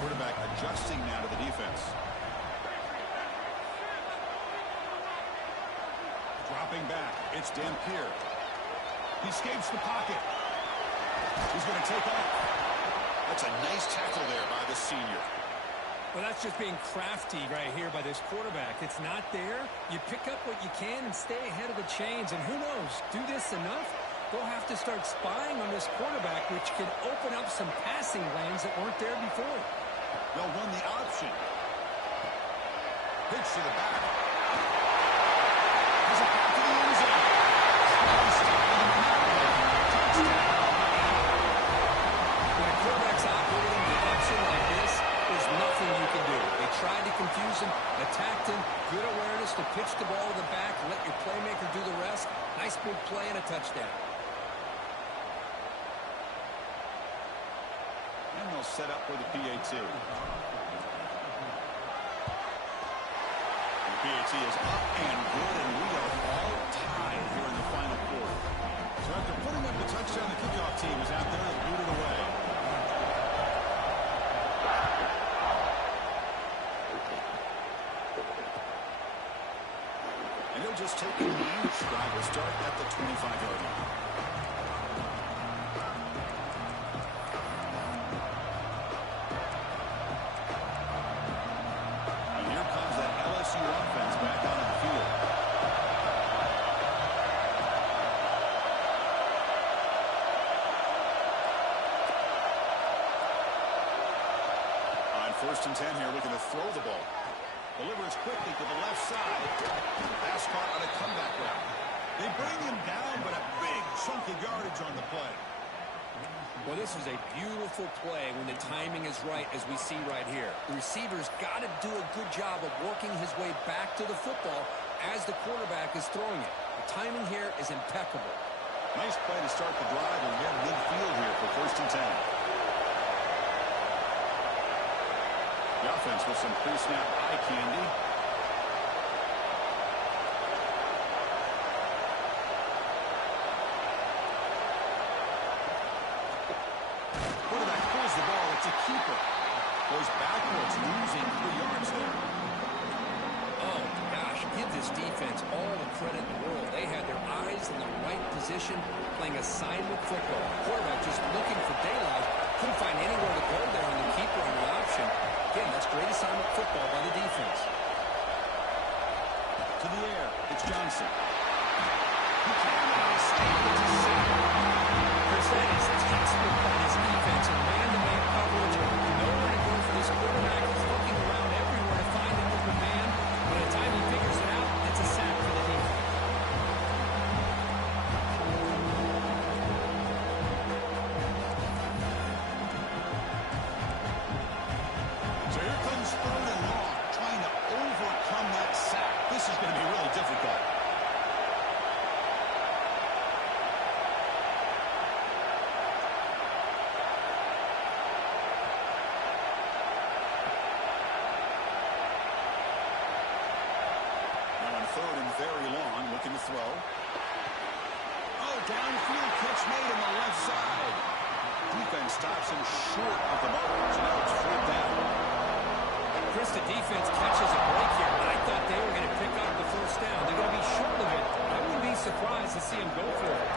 Quarterback adjusting now to the defense. Dropping back, it's Dampier. He escapes the pocket. He's going to take off. That's a nice tackle there by the senior. Well, that's just being crafty right here by this quarterback. It's not there. You pick up what you can and stay ahead of the chains. And who knows, do this enough, they'll have to start spying on this quarterback, which could open up some passing lanes that weren't there before. They'll run the option. Pitch to the back. There's a pass to the end zone. When a quarterback's operating the option like this, there's nothing you can do. They tried to confuse him, attacked him, good awareness to pitch the ball to the back, let your playmaker do the rest. Nice big play and a touchdown. And they'll set up for the PAT. The PAT is up and good, and we are all tied here in the final quarter. So after putting up the touchdown, the kickoff team is out there and booted away. And he'll just take a knee. Drive will start at the 25-yard line. And here comes that LSU offense back onto the field. On 1st and 10 here, looking to throw the ball. Delivers quickly to the left side. Pass caught on a comeback route. They bring him down, but a big chunk of yardage on the play. Well, this is a beautiful play when the timing is right, as we see right here. The receiver's got to do a good job of working his way back to the football as the quarterback is throwing it. The timing here is impeccable. Nice play to start the drive, and we're midfield here for 1st and 10. The offense with some pre-snap eye candy. Quarterback pulls the ball. It's a keeper. Goes backwards, losing 3 yards there. Oh, gosh, give this defense all the credit in the world. They had their eyes in the right position, playing assignment football. Quarterback just looking for daylight. Couldn't find anywhere to go there on the keeper on the option. Again, that's great assignment football by the defense. To the air, it's Johnson. He can't escape. It's a sack. Chris, that is textbook by this defense. And man-to-man coverage. Nowhere to go for this quarterback. He's looking around everywhere to find an open man. By the time he figures it out, it's a sack for the defense. So here comes 3rd and long, trying to overcome that sack. This is going to be really difficult. Now on 3rd and very long, looking to throw. Oh, downfield catch made on the left side. Defense stops him short of the mark. So now it's 4th down. Chris, the defense catches a break here. I thought they were going to pick up the 1st down. They're going to be short of it. I wouldn't be surprised to see him go for it.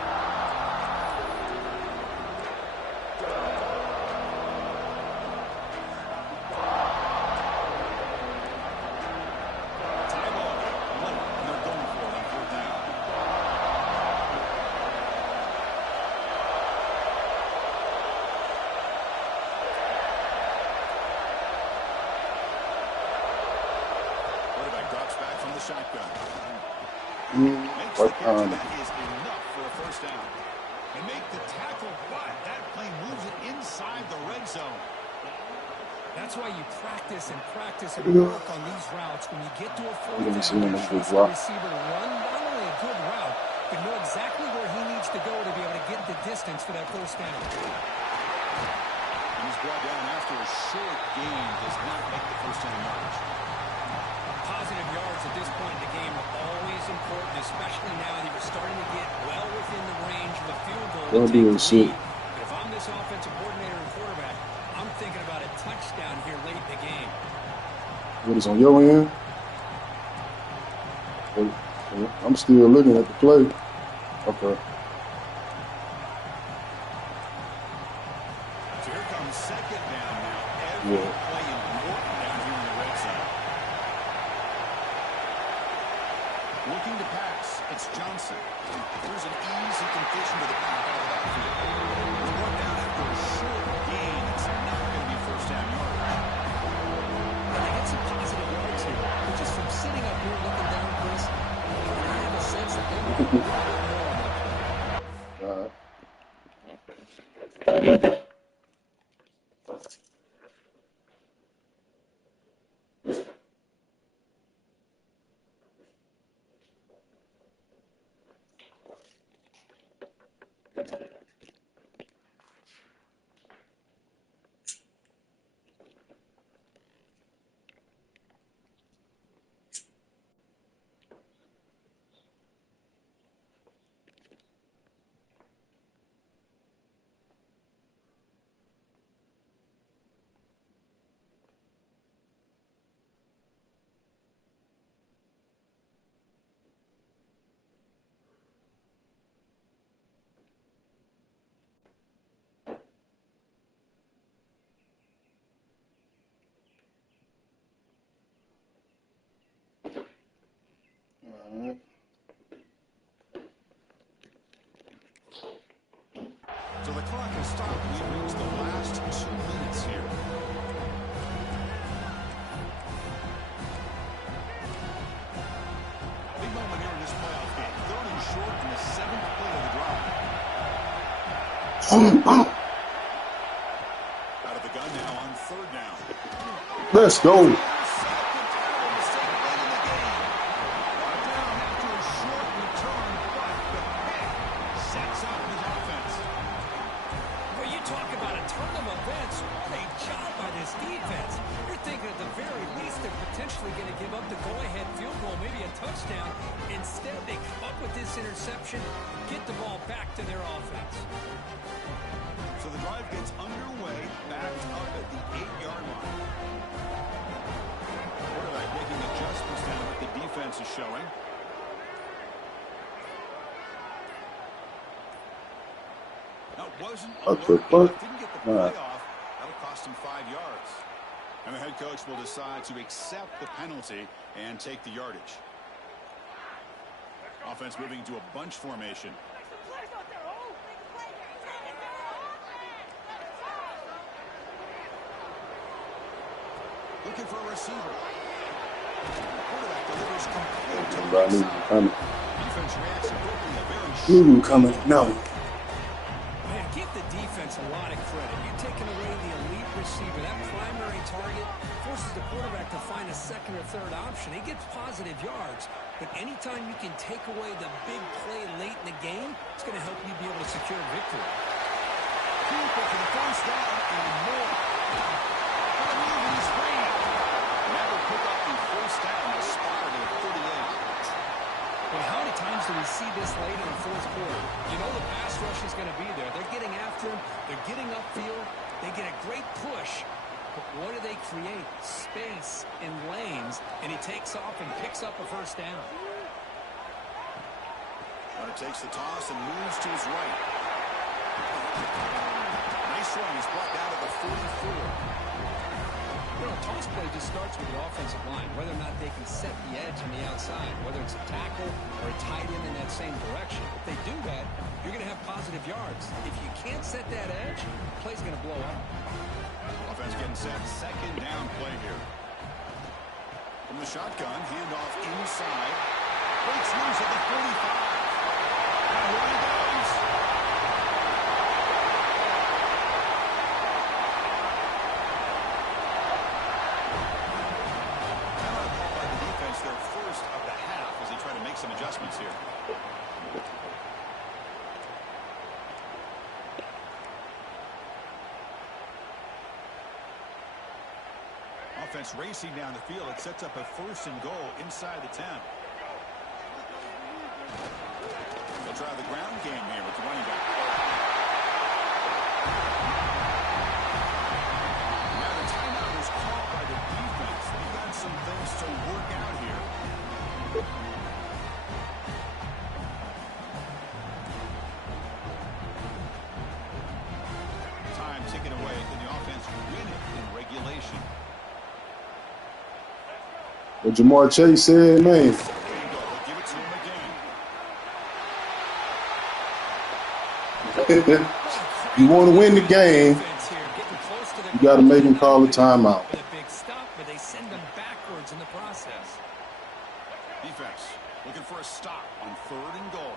Tie ball game. And they're going for it on 4th down. Quarterback drops back from the shotgun. Makes the catch, and that is enough for a 1st down. They make the tackle, but that play moves it inside the red zone. That's why you practice and practice and work on these routes. When you get to a fourth down, you trust the receiver to run not only a good route, but know exactly where he needs to go to be able to get the distance for that first down. He's brought down after a short gain. Does not make the first down yardage. Positive yards at this point in the game are always important, especially now that you're starting to get well within the range of a field goal to take the lead. But if I'm this offensive coordinator and quarterback, I'm thinking about a touchdown here late in the game. What is on your end? I'm still looking at the play. Okay. So here comes second down now. Every play important down here in the red zone. Looking to pass. It's Johnson. There's an easy completion to the back out of that field. He's brought down after a short gain. It's not going to be first down yardage. They get some positive yards here. But just from sitting up here looking down, Chris, I have a sense that they want to do a little bit more on that. So the clock has stopped. We've reached the last 2 minutes here. Big moment here in this playoff game. Third and short in the 7th play of the drive. Out of the gun now on third down. Let's go. Going to give up the go-ahead field goal, maybe a touchdown. Instead, they come up with this interception, get the ball back to their offense. So the drive gets underway, backed up at the 8-yard line. Quarterback making adjustments down what the defense is showing. Now, it wasn't didn't get the playoff. That'll cost him 5 yards. And the head coach will decide to accept the penalty and take the yardage. Offense moving to a bunch formation. Looking for a receiver. Quarterback delivers complete to the right. Defense reacts quickly. A very coming. No. Man, give the defense a lot of credit. You're taking away the elite receiver. That primary target forces the quarterback to find a second or third option. He gets positive yards, but anytime you can take away the big play late in the game, it's going to help you be able to secure a victory. Cooper for the first down and more. Never pick up the first down. They spotted it at 38. Well, how many times do we see this late in the fourth quarter? You know the pass rush is going to be there. They're getting after him. They're getting upfield. They get a great push. But what do they create? Space and lanes. And he takes off and picks up a first down. Runner takes the toss and moves to his right. Nice run. He's brought down to the 44. You know, toss play just starts with the offensive line, whether or not they can set the edge on the outside, whether it's a tackle or a tight end in that same direction. If they do that, you're going to have positive yards. If you can't set that edge, the play's going to blow up. Offense getting set. Second down play here. From the shotgun, handoff inside. Breaks loose at the 45. And here he goes. adjustments here. Offense racing down the field. It sets up a 1st and goal inside the 10. They'll try the ground game here with the running back. Now the timeout was called by the defense. They've got some things to work out here. Time ticking away. Can the offense win it in regulation? What Jamar Chase said, man. Give it to him again. You want to win the game, you got to make him call a timeout. A big stop, but they send them backwards in the process. Defense looking for a stop on 3rd and goal.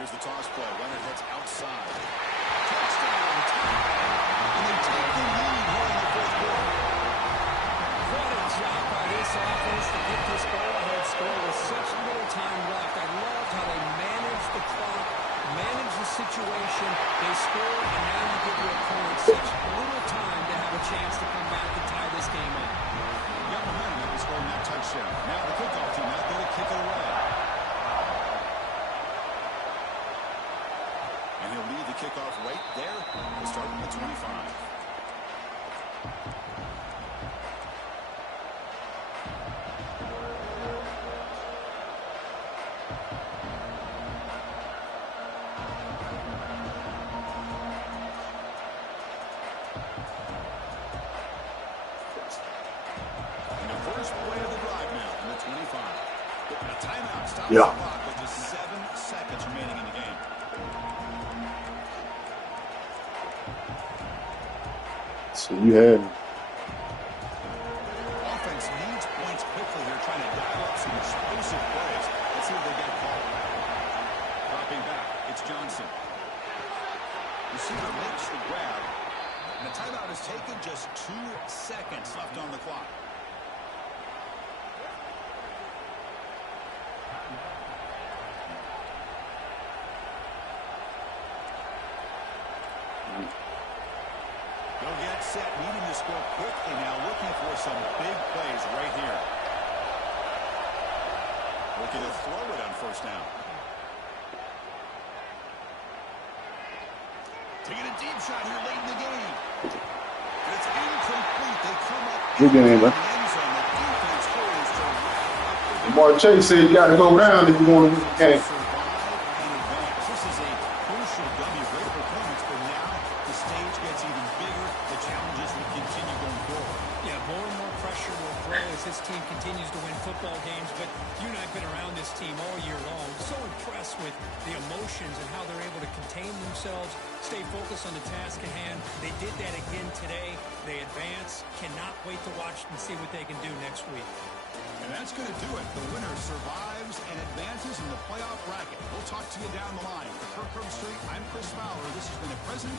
Here's the toss play. Runner heads outside. Touchdown. And they take the lead here in the 4th quarter. What a job by this offense to get this go-ahead score with such little time left. I loved how they managed the clock, managed the situation. They scored, and now you give your opponent such little time to have a chance to come back and tie this game up. Got behind him. He scored that touchdown. Now the kickoff team out there to kick it away. And he'll lead the kickoff right there. We'll start at the 25. And the first play of the drive now in the 25. And a timeout stops the clock with just 7 seconds remaining in the game. So you had Offense needs points quickly here, trying to dial up some explosive plays. Let's see what they get called. Dropping back, it's Johnson. Receiver makes the grab, and a timeout is taken. Just 2 seconds left on the clock. They'll get set, needing to score quickly now, looking for some big plays right here. Looking to throw it on 1st down. Taking a deep shot here late in the game. And it's incomplete. They come up Good game, in the man. end zone. The defense holds to wrap up the Jamar Chase said you got to go down if you want to win the game. survive and advance. This is a crucial W. Great performance, but now the stage gets even bigger. The challenges will continue going forward. Yeah, more and more pressure will grow as this team continues to win football games, but you and I have been around this team all year long. So impressed with the emotions and how they're able to contain themselves, stay focused on the task at hand. They did that again today. They advance. Cannot wait to watch and see what they can do next week. And that's going to do it. The winner survives and advances in the playoff bracket. We'll talk to you down the line. For Kirk Herbstreit, I'm Chris Fowler. This has been a presentation.